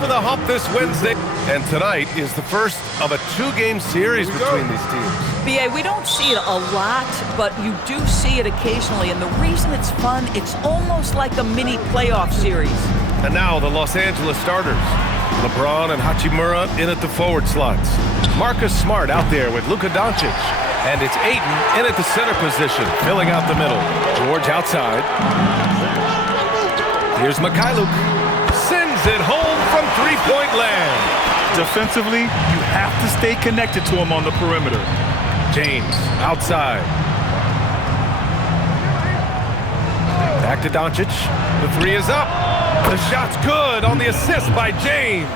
over the hump this Wednesday. And tonight is the first of a two-game series between these teams. B.A., we don't see it a lot, but you do see it occasionally. And the reason it's fun, it's almost like a mini playoff series. And now the Los Angeles starters. LeBron and Hachimura in at the forward slots. Marcus Smart out there with Luka Doncic. And it's Ayton in at the center position, filling out the middle. George outside. Here's Mikhailuk. Sends it home from three-point land. Defensively, you have to stay connected to him on the perimeter. James outside. Back to Doncic. The three is up. The shot's good on the assist by James.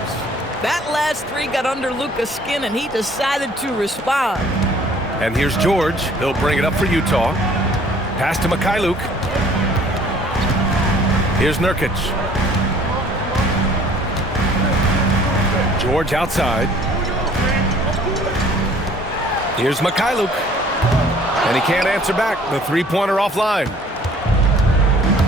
That last three got under Luka's skin, and he decided to respond. And here's George. He'll bring it up for Utah. Pass to Mikhailuk. Here's Nurkic. George outside. Here's Mikhailuk. And he can't answer back. The three-pointer offline.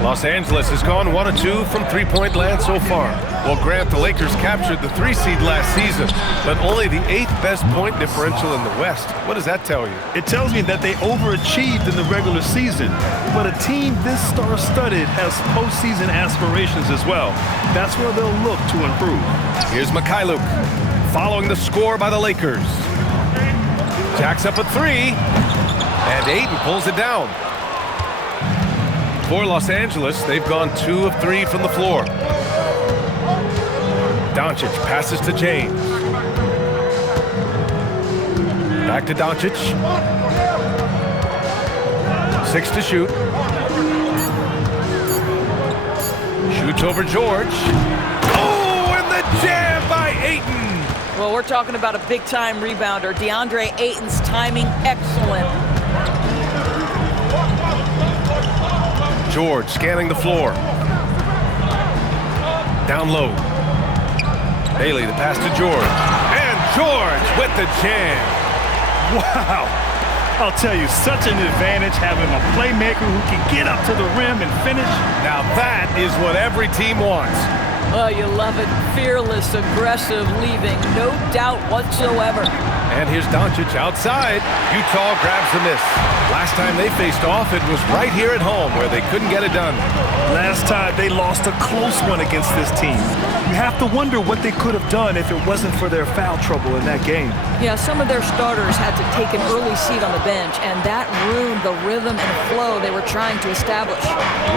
Los Angeles has gone 1 of 2 from three-point land so far. Well, Grant, the Lakers captured the 3 seed last season, but only the 8th best point differential in the West. What does that tell you? It tells me that they overachieved in the regular season, but a team this star-studded has postseason aspirations as well. That's where they'll look to improve. Here's Mikhailuk, following the score by the Lakers. Jacks up a 3, and Ayton pulls it down. For Los Angeles, they've gone 2 of 3 from the floor. Doncic passes to James. Back to Doncic. 6 to shoot. Shoots over George. Oh, and the jam by Ayton. Well, we're talking about a big-time rebounder. DeAndre Ayton's timing, excellent. George scanning the floor. Down low. Bailey, the pass to George. And George with the jam. Wow. I'll tell you, such an advantage having a playmaker who can get up to the rim and finish. Now that is what every team wants. Oh, you love it. Fearless, aggressive, leaving. No doubt whatsoever. And here's Doncic outside. Utah grabs the miss. Last time they faced off, it was right here at home where they couldn't get it done. Last time they lost a close one against this team. You have to wonder what they could have done if it wasn't for their foul trouble in that game. Yeah, some of their starters had to take an early seat on the bench, and that ruined the rhythm and flow they were trying to establish.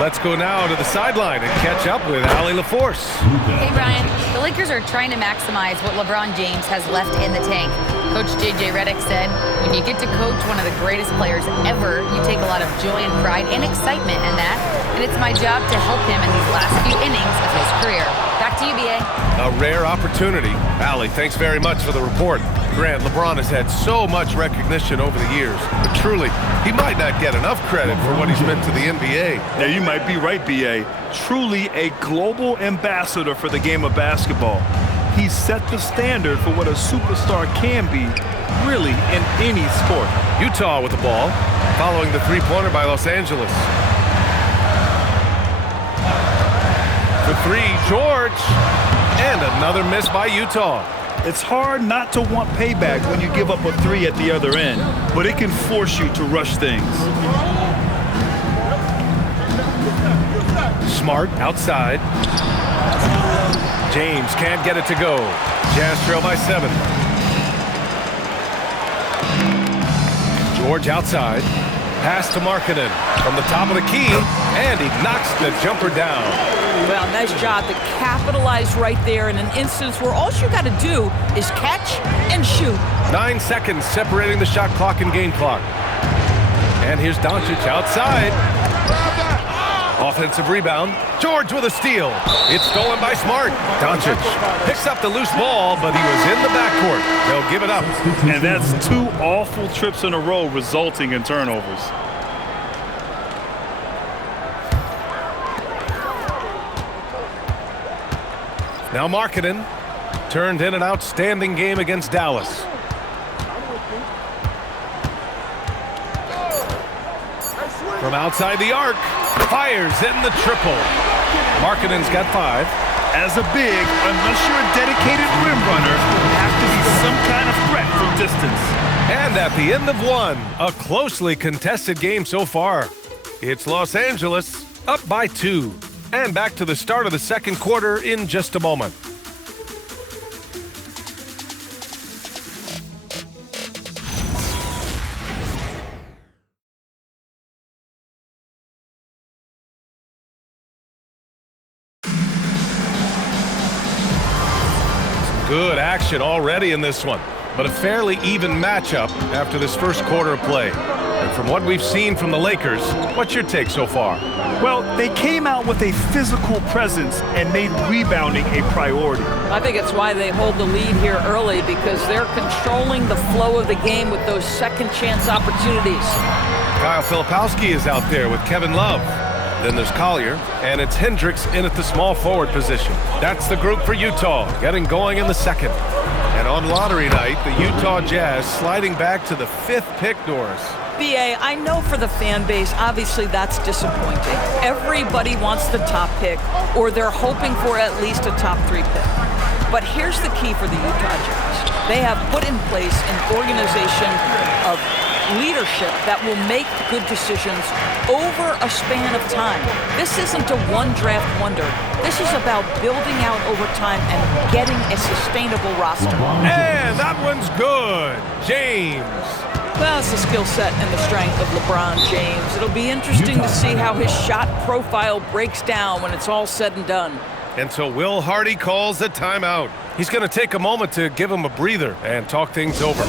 Let's go now to the sideline and catch up with Allie LaForce. Hey, Brian. The Lakers are trying to maximize what LeBron James has left in the tank. Coach J.J. Redick said, when you get to coach one of the greatest players ever, you take a lot of joy and pride and excitement in that. And it's my job to help him in these last few innings of his career. Back to you, B.A. A rare opportunity. Allie, thanks very much for the report. Grant, LeBron has had so much recognition over the years, but truly, he might not get enough credit for what he's meant to the NBA. Now, you might be right, B.A. Truly a global ambassador for the game of basketball. He's set the standard for what a superstar can be, really, in any sport. Utah with the ball, following the three-pointer by Los Angeles. For 3, George, and another miss by Utah. It's hard not to want payback when you give up a 3 at the other end, but it can force you to rush things. Smart outside. James can't get it to go. Jazz trail by 7. George outside. Pass to Markkanen from the top of the key, and he knocks the jumper down. Well, nice job to capitalize right there in an instance where all you got to do is catch and shoot. 9 seconds separating the shot clock and game clock. And here's Doncic outside. Offensive rebound. George with a steal. It's stolen by Smart. Doncic picks up the loose ball, but he was in the backcourt. They'll give it up. And that's 2 awful trips in a row resulting in turnovers. Now Markkanen turned in an outstanding game against Dallas. From outside the arc, fires in the triple. Markkanen's got 5. As a big, unless you're distance. And at the end of one, a closely contested game so far. It's Los Angeles up by 2. And back to the start of the second quarter in just a moment. Good action already in this one, but a fairly even matchup after this first quarter of play. And from what we've seen from the Lakers, what's your take so far? Well, they came out with a physical presence and made rebounding a priority. I think it's why they hold the lead here early, because they're controlling the flow of the game with those second chance opportunities. Kyle Filipowski is out there with Kevin Love. Then there's Collier, and it's Hendricks in at the small forward position. That's the group for Utah, getting going in the second. And on lottery night, the Utah Jazz sliding back to the 5th pick, Doris. BA, I know for the fan base, obviously that's disappointing. Everybody wants the top pick, or they're hoping for at least a top 3 pick. But here's the key for the Utah Jazz. They have put in place an organization of leadership that will make good decisions over a span of time. This isn't a one draft wonder. This is about building out over time and getting a sustainable roster. And that one's good. James. Well, it's the skill set and the strength of LeBron James. It'll be interesting to see how his shot profile breaks down when it's all said and done. And so Will Hardy calls a timeout. He's going to take a moment to give him a breather and talk things over.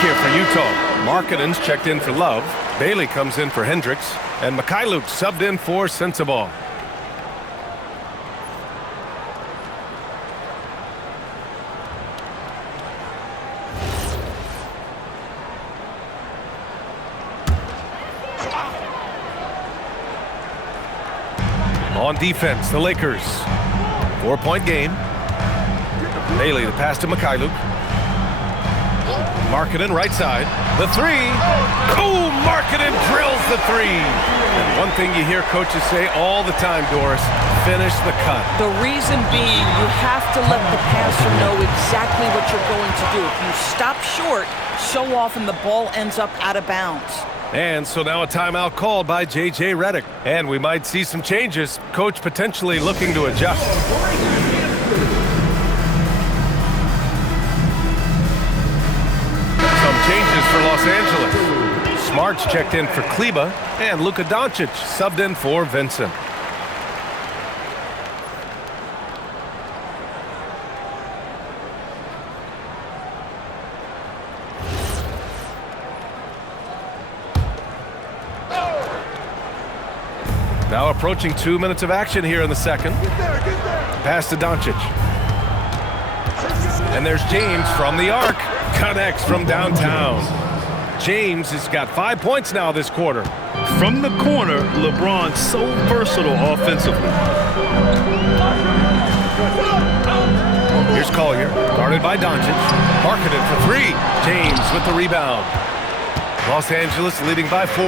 Here for Utah. Markkanen's checked in for Love. Bailey comes in for Hendricks. And Mykhailiuk subbed in for Sensabaugh. On defense, the Lakers. 4-point game. Bailey, the pass to Mykhailiuk. Markkanen right side. The 3. Oh, Markkanen drills the 3. And one thing you hear coaches say all the time, Doris, finish the cut. The reason being, you have to let the passer know exactly what you're going to do. If you stop short, so often the ball ends up out of bounds. And so now a timeout called by J.J. Redick. And we might see some changes. Coach potentially looking to adjust. Changes for Los Angeles. Smart's checked in for Kleba, and Luka Doncic subbed in for Vincent. Now approaching 2 minutes of action here in the second. Pass to Doncic. And there's James from the arc. Connects from downtown. James has got 5 points now this quarter. From the corner, LeBron so versatile offensively. Here's Collier, guarded by Doncic. Markkanen for 3. James with the rebound. Los Angeles leading by 4.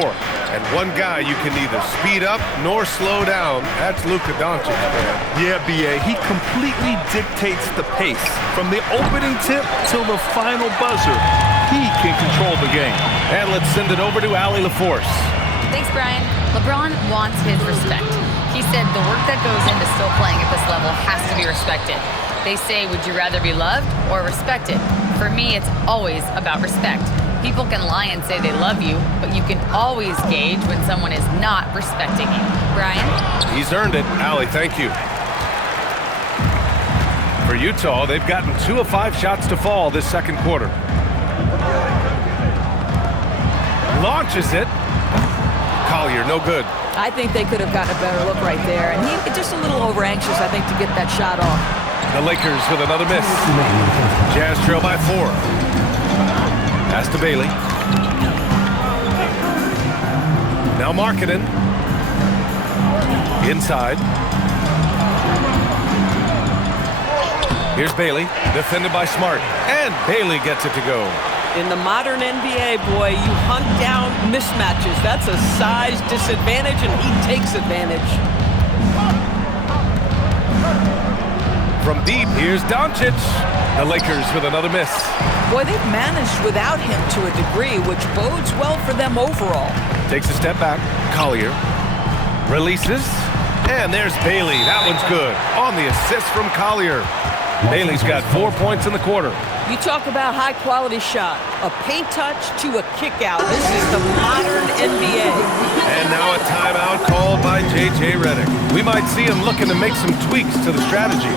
And one guy you can neither speed up nor slow down. That's Luka Doncic, man. Yeah, B.A., he completely dictates the pace. From the opening tip till the final buzzer, he can control the game. And let's send it over to Allie LaForce. Thanks, Brian. LeBron wants his respect. He said the work that goes into still playing at this level has to be respected. They say, would you rather be loved or respected? For me, it's always about respect. People can lie and say they love you, but you can always gauge when someone is not respecting you. Brian? He's earned it. Allie, thank you. For Utah, they've gotten 2 of 5 shots to fall this second quarter. Launches it. Collier, no good. I think they could have gotten a better look right there. And he just a little over anxious, I think, to get that shot off. The Lakers with another miss. Jazz trail by 4. Pass to Bailey. Now Markkanen. Inside. Here's Bailey, defended by Smart. And Bailey gets it to go. In the modern NBA, boy, you hunt down mismatches. That's a size disadvantage, and he takes advantage. From deep, here's Doncic. The Lakers with another miss. Boy, they've managed without him to a degree, which bodes well for them overall. Takes a step back. Collier releases. And there's Bailey. That one's good. On the assist from Collier. Bailey's got 4 points in the quarter. You talk about high-quality shot. A paint touch to a kick-out. This is the modern NBA. And now a timeout called by J.J. Redick. We might see him looking to make some tweaks to the strategy.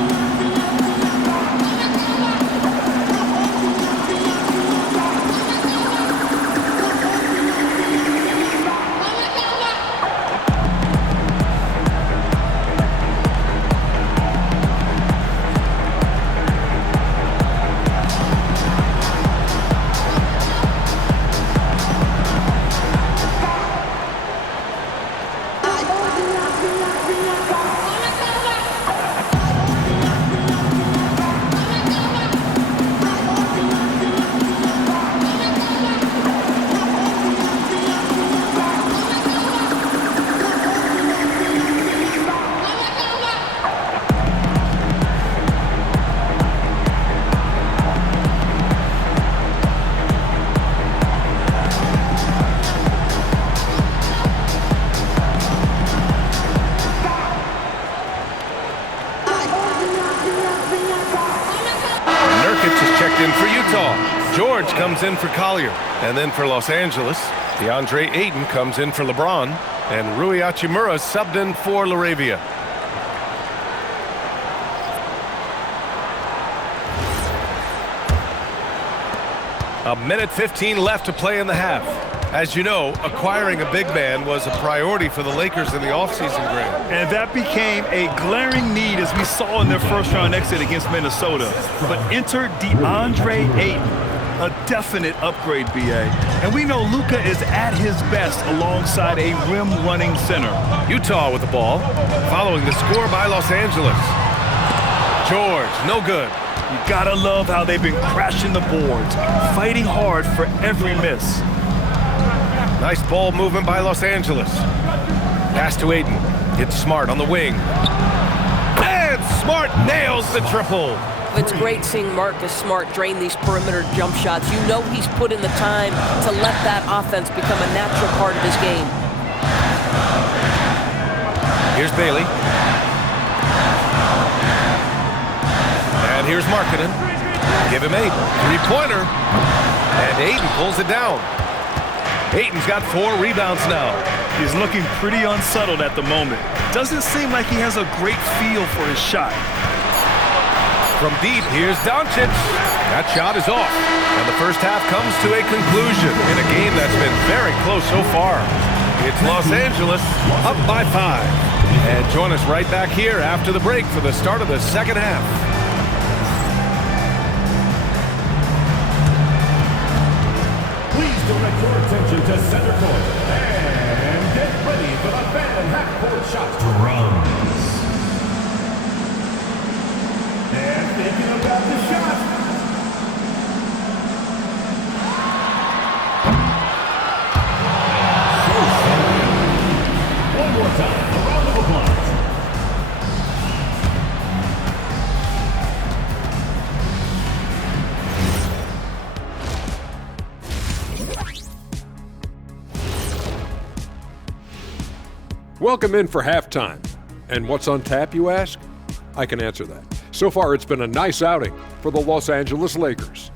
George comes in for Collier. And then for Los Angeles, DeAndre Ayton comes in for LeBron. And Rui Hachimura subbed in for LaRavia. A minute 15 left to play in the half. As you know, acquiring a big man was a priority for the Lakers in the offseason, Graham. And that became a glaring need as we saw in their first-round exit against Minnesota. But enter DeAndre Ayton, a definite upgrade, B.A. And we know Luka is at his best alongside a rim-running center. Utah with the ball, following the score by Los Angeles. George, no good. You gotta love how they've been crashing the boards, fighting hard for every miss. Nice ball movement by Los Angeles. Pass to Ayton. It's Smart on the wing. And Smart nails the triple. It's great seeing Marcus Smart drain these perimeter jump shots. You know he's put in the time to let that offense become a natural part of his game. Here's Bailey. And here's Markkanen. Give him 8. Three-pointer. And Ayton pulls it down. Ayton's got 4 rebounds now. He's looking pretty unsettled at the moment. Doesn't seem like he has a great feel for his shot. From deep, here's Doncic. That shot is off. And the first half comes to a conclusion in a game that's been very close so far. It's Los Angeles up by 5. And join us right back here after the break for the start of the second half. Please direct your attention to center court and get ready for the fan half-court shot. Drums. And thinking about the shot. One more time, a round of applause. Welcome in for halftime. And what's on tap, you ask? I can answer that. So far, it's been a nice outing for the Los Angeles Lakers.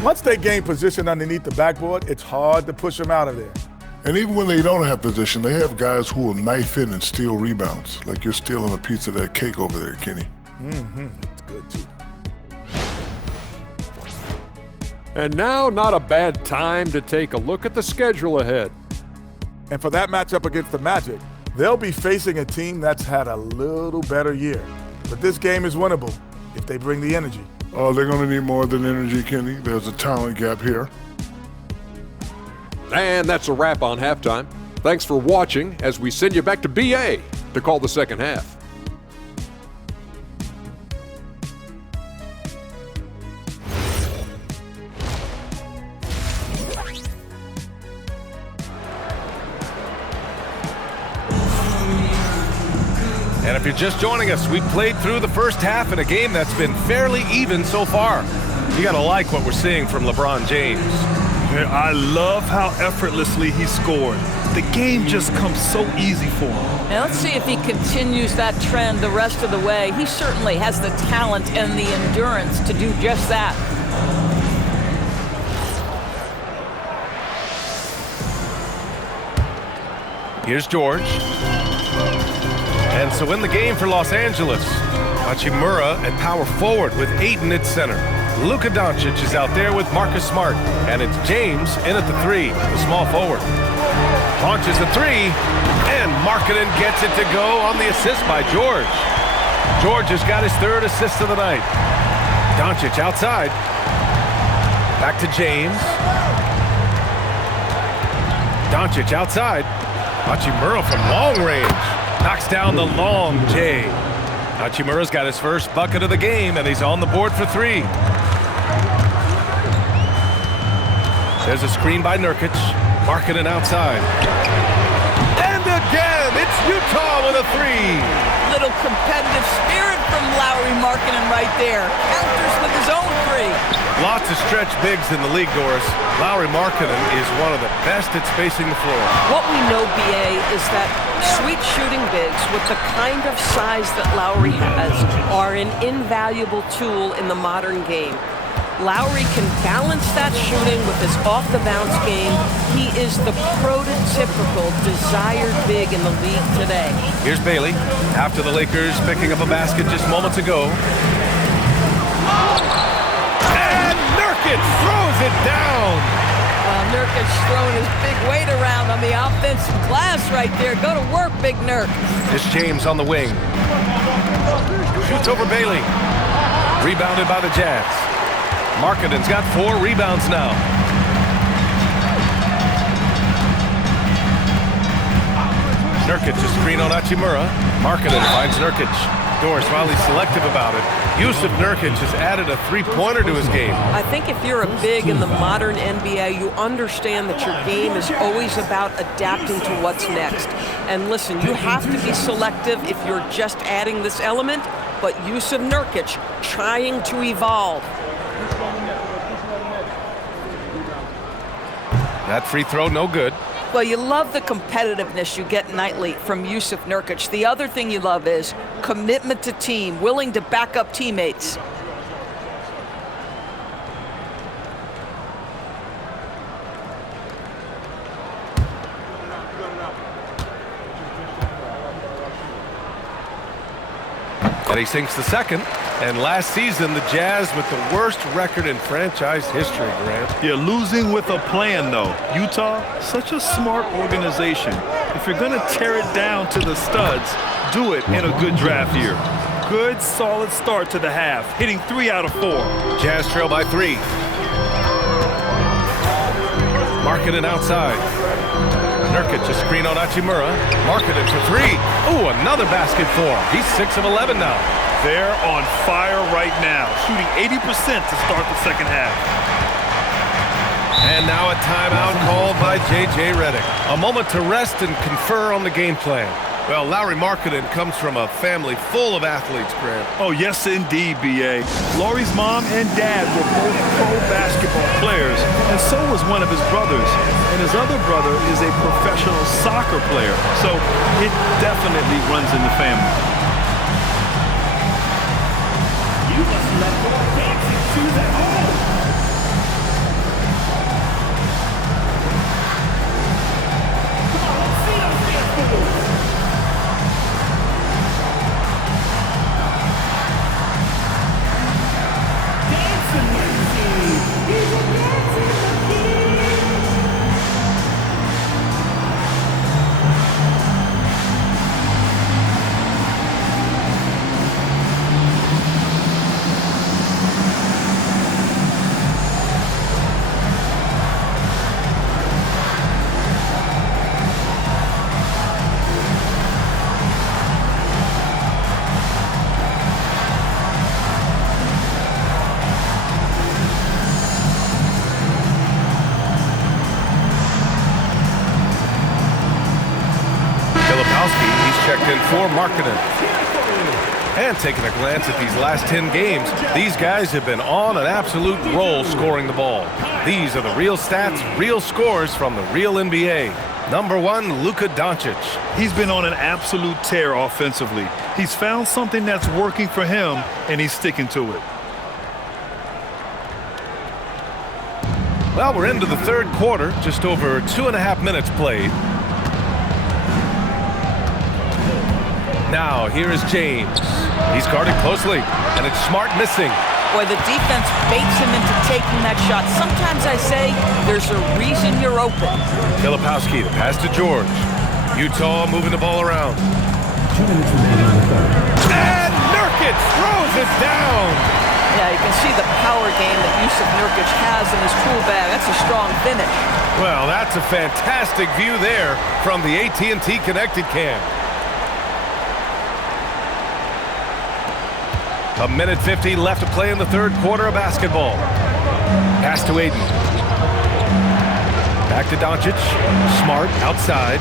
Once they gain position underneath the backboard, it's hard to push them out of there. And even when they don't have position, they have guys who will knife in and steal rebounds, like you're stealing a piece of that cake over there, Kenny. That's good, too. And now, not a bad time to take a look at the schedule ahead. And for that matchup against the Magic, they'll be facing a team that's had a little better year. But this game is winnable if they bring the energy. Oh, they're going to need more than energy, Kenny. There's a talent gap here. And that's a wrap on halftime. Thanks for watching as we send you back to BA to call the second half. And if you're just joining us, we played through the first half in a game that's been fairly even so far. You gotta like what we're seeing from LeBron James. I love how effortlessly he scored. The game just comes so easy for him. Now let's see if he continues that trend the rest of the way. He certainly has the talent and the endurance to do just that. Here's George. And so in the game for Los Angeles, Hachimura at power forward with Ayton at center. Luka Doncic is out there with Marcus Smart. And it's James in at the 3, the small forward. Launches the 3, and Markkanen gets it to go on the assist by George. George has got his 3rd assist of the night. Doncic outside. Back to James. Doncic outside. Hachimura from long range. Knocks down the long J. Hachimura's got his first bucket of the game, and he's on the board for 3. There's a screen by Nurkic. Markkanen outside. And again, it's Utah with a 3. Little competitive spirit from Lauri Markkanen right there. Counters with his own 3. Lots of stretch bigs in the league, Doris. Lauri Markkanen is one of the best at spacing the floor. What we know, BA, is that sweet shooting bigs with the kind of size that Lauri has are an invaluable tool in the modern game. Lauri can balance that shooting with his off-the-bounce game. He is the prototypical desired big in the league today. Here's Bailey after the Lakers picking up a basket just moments ago. And Nurkic throws it down. Nurkic throwing his big weight around on the offensive glass right there. Go to work, Big Nurk. It's James on the wing. Shoots over Bailey. Rebounded by the Jazz. Markkanen's got 4 rebounds now. Nurkic a screen on Hachimura. Markkanen finds Nurkic. Doris, while he's selective about it, Jusuf Nurkic has added a 3-pointer to his game. I think if you're a big in the modern NBA, you understand that your game is always about adapting to what's next. And listen, you have to be selective if you're just adding this element, but Jusuf Nurkic trying to evolve. That free throw, no good. Well, you love the competitiveness you get nightly from Jusuf Nurkic. The other thing you love is commitment to team, willing to back up teammates. And he sinks the second. And last season, the Jazz with the worst record in franchise history, Grant. Yeah, losing with a plan, though. Utah, such a smart organization. If you're going to tear it down to the studs, do it in a good draft year. Good, solid start to the half, hitting 3 out of 4. Jazz trail by 3. Markkanen outside. Nurkic a screen on Hachimura. Markkanen for 3. Oh, another basket for him. He's 6 of 11 now. They're on fire right now, shooting 80% to start the second half. And now a timeout called by J.J. Redick. A moment to rest and confer on the game plan. Well, Lauri Markkanen comes from a family full of athletes, Grant. Oh, yes, indeed, B.A. Lauri's mom and dad were both pro basketball players, and so was one of his brothers. And his other brother is a professional soccer player, so it definitely runs in the family. You must let your dancing shoes at home. Come on, let's see those dance moves. He's checked in for Markkanen. And taking a glance at these last 10 games, these guys have been on an absolute roll scoring the ball. These are the real stats, real scores from the real NBA. Number 1, Luka Doncic. He's been on an absolute tear offensively. He's found something that's working for him, and he's sticking to it. Well, we're into the third quarter, just over 2.5 minutes played. Now, here is James. He's guarded closely, and it's Smart missing. Boy, the defense baits him into taking that shot. Sometimes I say there's a reason you're open. Filipowski, the pass to George. Utah moving the ball around. And Nurkic throws it down. Yeah, you can see the power game that Jusuf Nurkic has in his tool bag. That's a strong finish. Well, that's a fantastic view there from the AT&T Connected Cam. A minute 50 left to play in the third quarter of basketball. Pass to Ayton. Back to Doncic. Smart outside.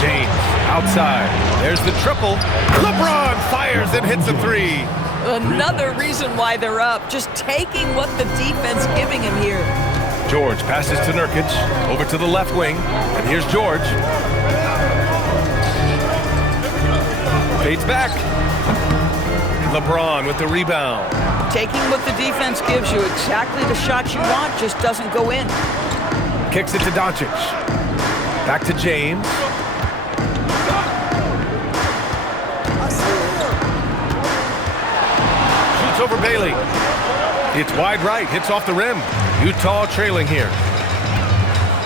James outside. There's the triple. LeBron fires and hits a three. Another reason why they're up. Just taking what the defense giving him here. George passes to Nurkic. Over to the left wing. And here's George. Fades back. LeBron with the rebound. Taking what the defense gives you, exactly the shot you want, just doesn't go in. Kicks it to Doncic. Back to James. Shoots over Bailey. It's wide right, hits off the rim. Utah trailing here.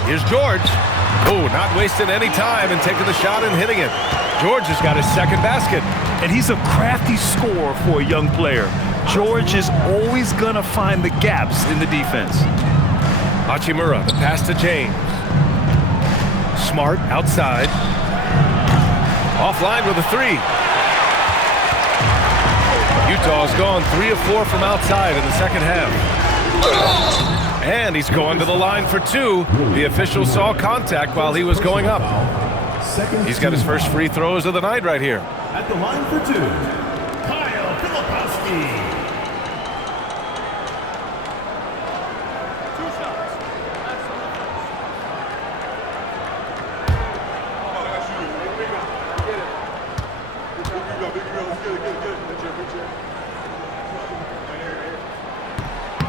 Here's George. Oh, not wasting any time and taking the shot and hitting it. George has got his second basket. And he's a crafty scorer for a young player. George is always going to find the gaps in the defense. Hachimura, the pass to James. Smart outside. Offline with a three. Utah's gone 3 of 4 from outside in the second half. And he's going to the line for 2. The official saw contact while he was going up. He's got his first free throws of the night right here. At the line for 2, Kyle Filipowski.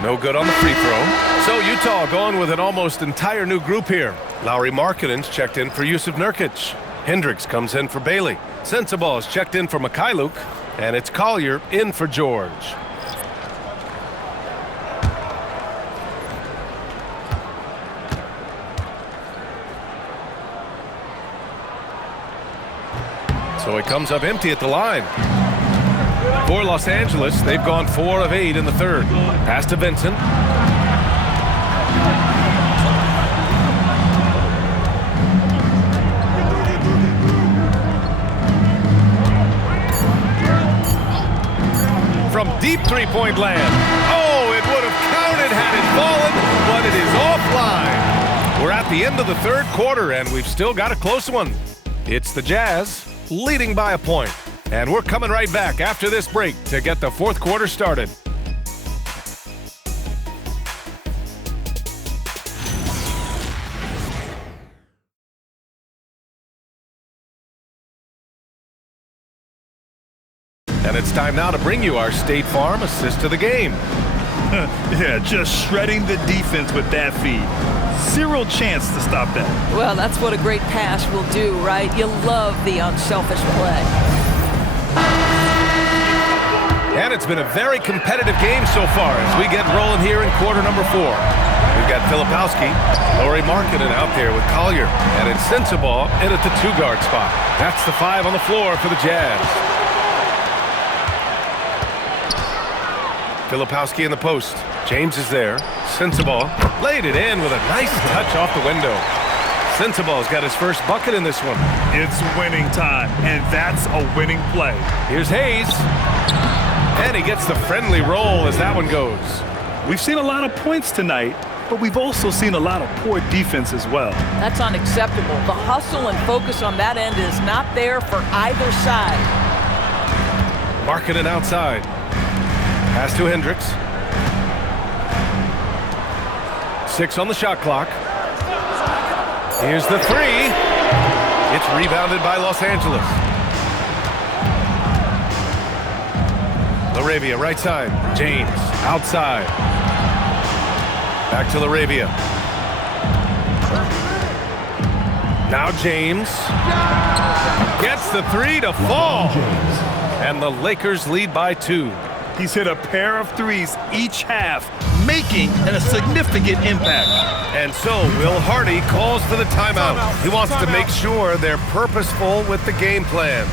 No good on the free throw. So Utah going with an almost entire new group here. Lauri Markkanen's checked in for Jusuf Nurkic. Hendricks comes in for Bailey. Sensabaugh is checked in for Mykhailiuk. And it's Collier in for George. So it comes up empty at the line. For Los Angeles, they've gone 4 of 8 in the third. Pass to Vincent. From deep three-point land. Oh, it would have counted had it fallen, but it is offline. We're at the end of the third quarter, and we've still got a close one. It's the Jazz leading by a point. And we're coming right back after this break to get the fourth quarter started. And it's time now to bring you our State Farm assist to the game. Yeah, just shredding the defense with that feed. Zero chance to stop that. Well, that's what a great pass will do, right? You love the unselfish play. And it's been a very competitive game so far as we get rolling here in quarter number 4. We've got Filipowski, Lauri Markkanen out there with Collier, and it's Sensabaugh in at the 2-guard spot. That's the 5 on the floor for the Jazz. Filipowski in the post. James is there. Sensabaugh laid it in with a nice touch off the window. Sensabaugh's got his first bucket in this one. It's winning time, and that's a winning play. Here's Hayes. And he gets the friendly roll as that one goes. We've seen a lot of points tonight, but we've also seen a lot of poor defense as well. That's unacceptable. The hustle and focus on that end is not there for either side. Markkanen outside. Pass to Hendricks. 6 on the shot clock. Here's the 3. It's rebounded by Los Angeles. LaRavia right side. James outside. Back to LaRavia. Now James gets the 3 to fall. And the Lakers lead by 2. He's hit a pair of threes each half, making a significant impact. And so Will Hardy calls for the timeout. He wants to make sure they're purposeful with the game plan.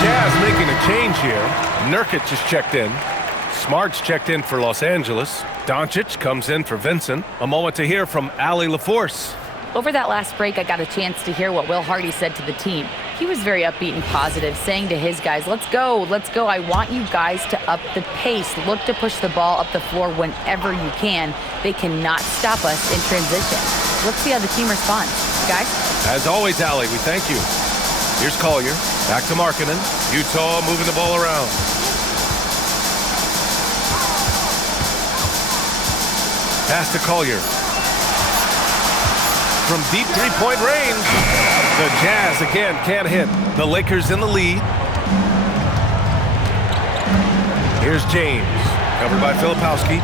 Jazz making a change here. Nurkic has checked in. Smart's checked in for Los Angeles. Doncic comes in for Vincent. A moment to hear from Allie LaForce. Over that last break, I got a chance to hear what Will Hardy said to the team. He was very upbeat and positive, saying to his guys, let's go. I want you guys to up the pace. Look to push the ball up the floor whenever you can. They cannot stop us in transition. Let's see how the team responds. Guys? As always, Allie, we thank you. Here's Collier. Back to Markkanen. Utah moving the ball around. Pass to Collier. From deep three-point range, the Jazz again can't hit. The Lakers in the lead. Here's James, covered by Filipowski.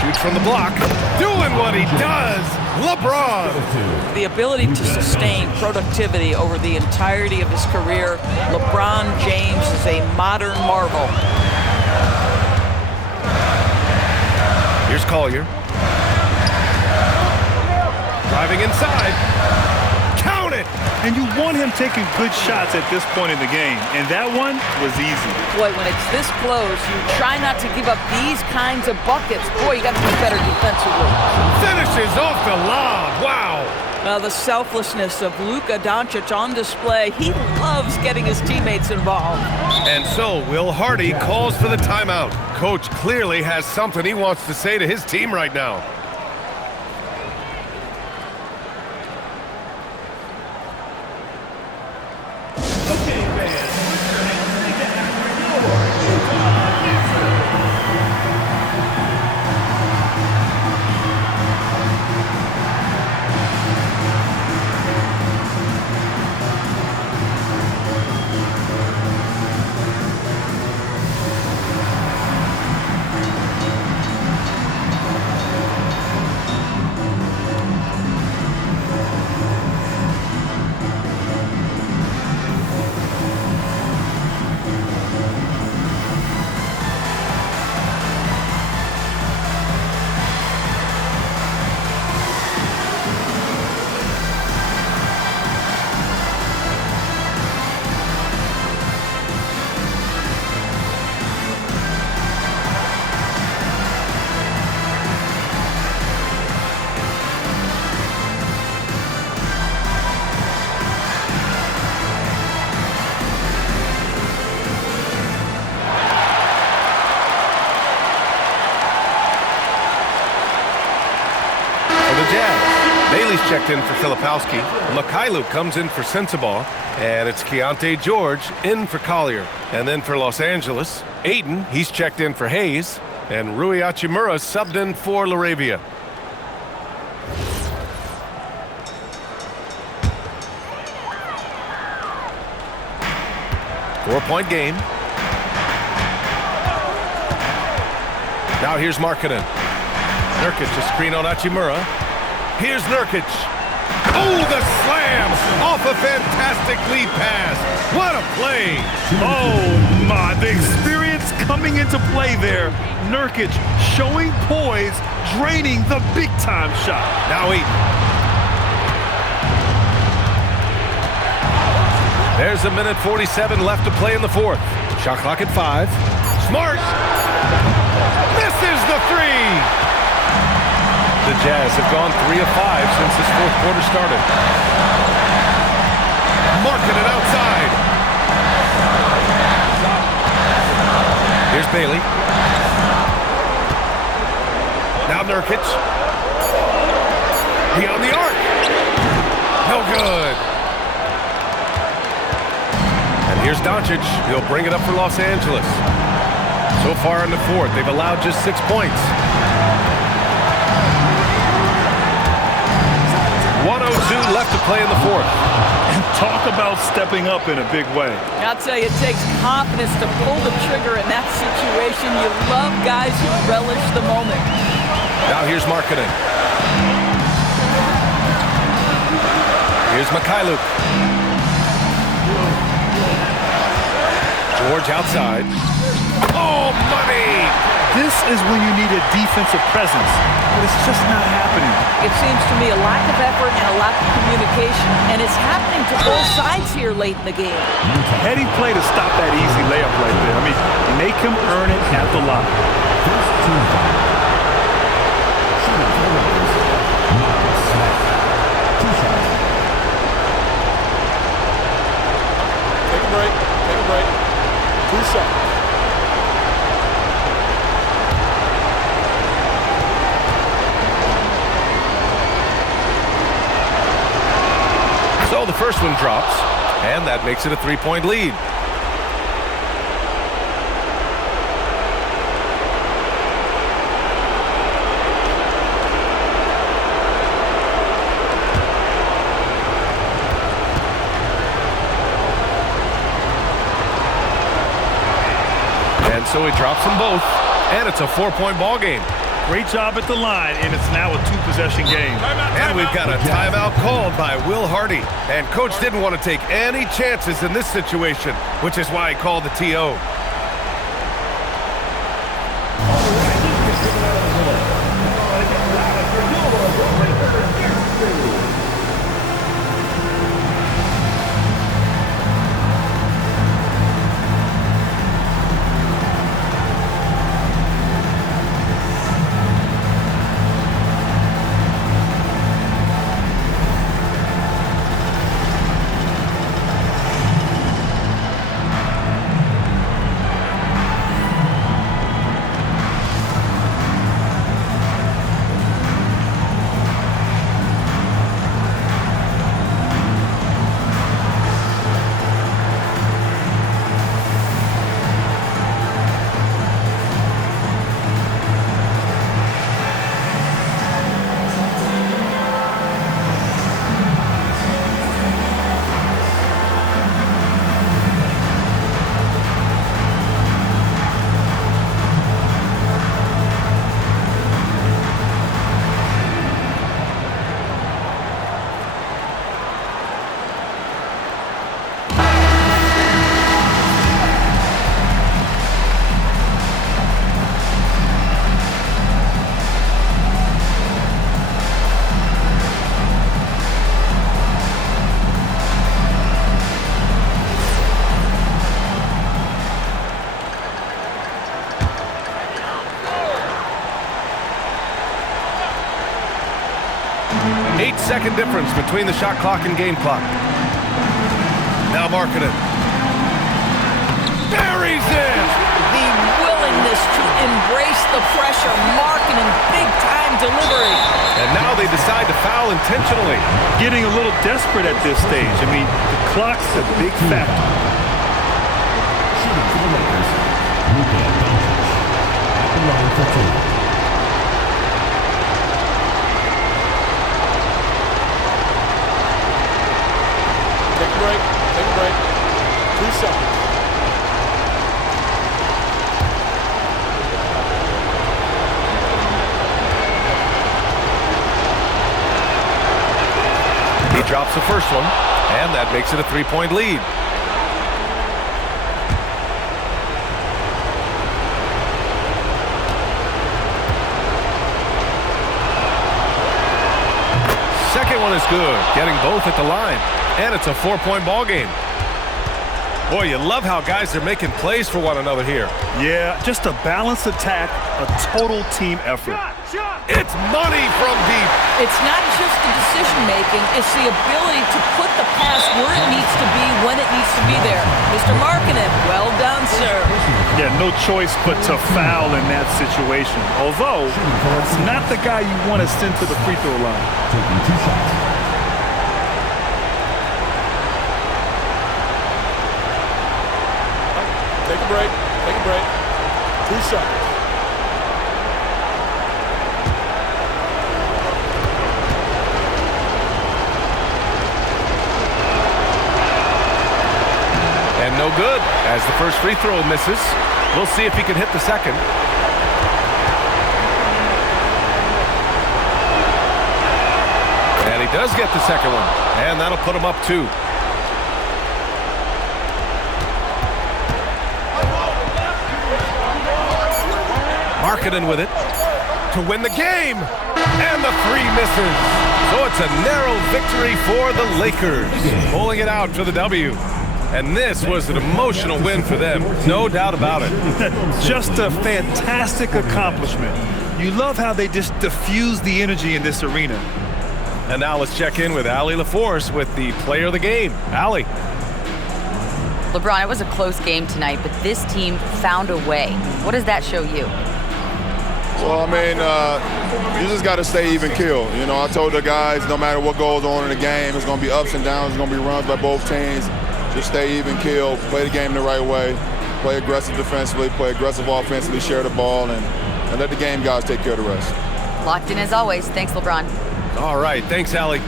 Shoots from the block, doing what he does. LeBron. The ability to sustain productivity over the entirety of his career. LeBron James is a modern marvel. Here's Collier. Driving inside. Count it! And you want him taking good shots at this point in the game, and that one was easy. Boy, when it's this close, you try not to give up these kinds of buckets. Boy, you got to be better defensively. Finishes off the lob. Wow. Well, the selflessness of Luka Doncic on display. He loves getting his teammates involved. And so Will Hardy calls for the timeout. Coach clearly has something he wants to say to his team right now. Jazz. Bailey's checked in for Filipowski. Mikhailuk comes in for Sensabaugh. And it's Keontae George in for Collier. And then for Los Angeles, Ayton, he's checked in for Hayes. And Rui Hachimura subbed in for Laravia. Four-point game. Now here's Markkanen. Nurkic, a screen on Hachimura. Here's Nurkic. Oh, the slam off a fantastic lead pass. What a play. Oh, my. The experience coming into play there. Nurkic showing poise, draining the big-time shot. Now Ayton. There's a minute 47 left to play in the fourth. Shot clock at 5. Smart. Misses the three. The Jazz have gone 3 of 5 since this fourth quarter started. Markkanen outside. Here's Bailey. Now Nurkic. Beyond the arc. No good. And here's Doncic. He'll bring it up for Los Angeles. So far in the fourth, they've allowed just 6 points. 1:02 left to play in the fourth. And talk about stepping up in a big way. I'll tell you, it takes confidence to pull the trigger in that situation. You love guys who relish the moment. Now here's Markkanen. Here's Mikhailuk. George outside. Oh, money! This is when you need a defensive presence, but it's just not happening. It seems to me a lack of effort and a lack of communication, and it's happening to both sides here late in the game. Heady play to stop that easy layup right there. I mean, make him earn it at the line. Take a break. Take a break. 2 shots. So the first one drops, and that makes it a 3-point lead. And so he drops them both, and it's a 4-point ball game. Great job at the line, and it's now a 2-possession game. And we've got a timeout called by Will Hardy. And Coach didn't want to take any chances in this situation, which is why he called the TO. Second difference between the shot clock and game clock. Now Markkanen. Buries it! The willingness to embrace the pressure, Markkanen, big-time delivery. And now they decide to foul intentionally. Getting a little desperate at this stage. I mean, the clock's a big factor. Shooting for the Lakers, Luka Doncic. At the line for two. Take a break. Take a break. 2 seconds. He drops the first one, and that makes it a 3-point lead. Second one is good, getting both at the line, and it's a 4-point ball game. Boy, you love how guys are making plays for one another here. Yeah, just a balanced attack, a total team effort. It's money from deep. It's not just the decision-making, it's the ability to put the pass where it needs to be when it needs to be there. Mr. Markkanen, well done, sir. Yeah, no choice but to foul in that situation. Although, it's not the guy you want to send to the free throw line. Taking 2 shots. Take a break. Take a break. 2 seconds. And no good, as the first free throw misses. We'll see if he can hit the second. And he does get the second one, and that'll put him up 2. Markkanen with it to win the game, and the 3 misses. So it's a narrow victory for the Lakers, pulling it out for the W. And this was an emotional win for them, no doubt about it. Just a fantastic accomplishment. You love how they just diffuse the energy in this arena. And now let's check in with Allie LaForce with the player of the game. Allie. LeBron, it was a close game tonight, but this team found a way. What does that show you? Well, I mean, you just got to stay even keel. You know, I told the guys no matter what goes on in the game, it's going to be ups and downs. It's going to be runs by both teams. Just stay even keel, play the game the right way, play aggressive defensively, play aggressive offensively, share the ball, and let the game guys take care of the rest. Locked in as always. Thanks, LeBron. All right, thanks, Allie.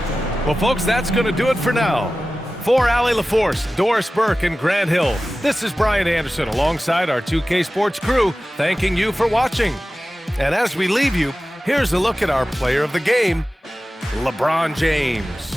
Well, folks, that's going to do it for now. For Allie LaForce, Doris Burke, and Grant Hill, this is Brian Anderson alongside our 2K Sports crew, thanking you for watching. And as we leave you, here's a look at our player of the game, LeBron James.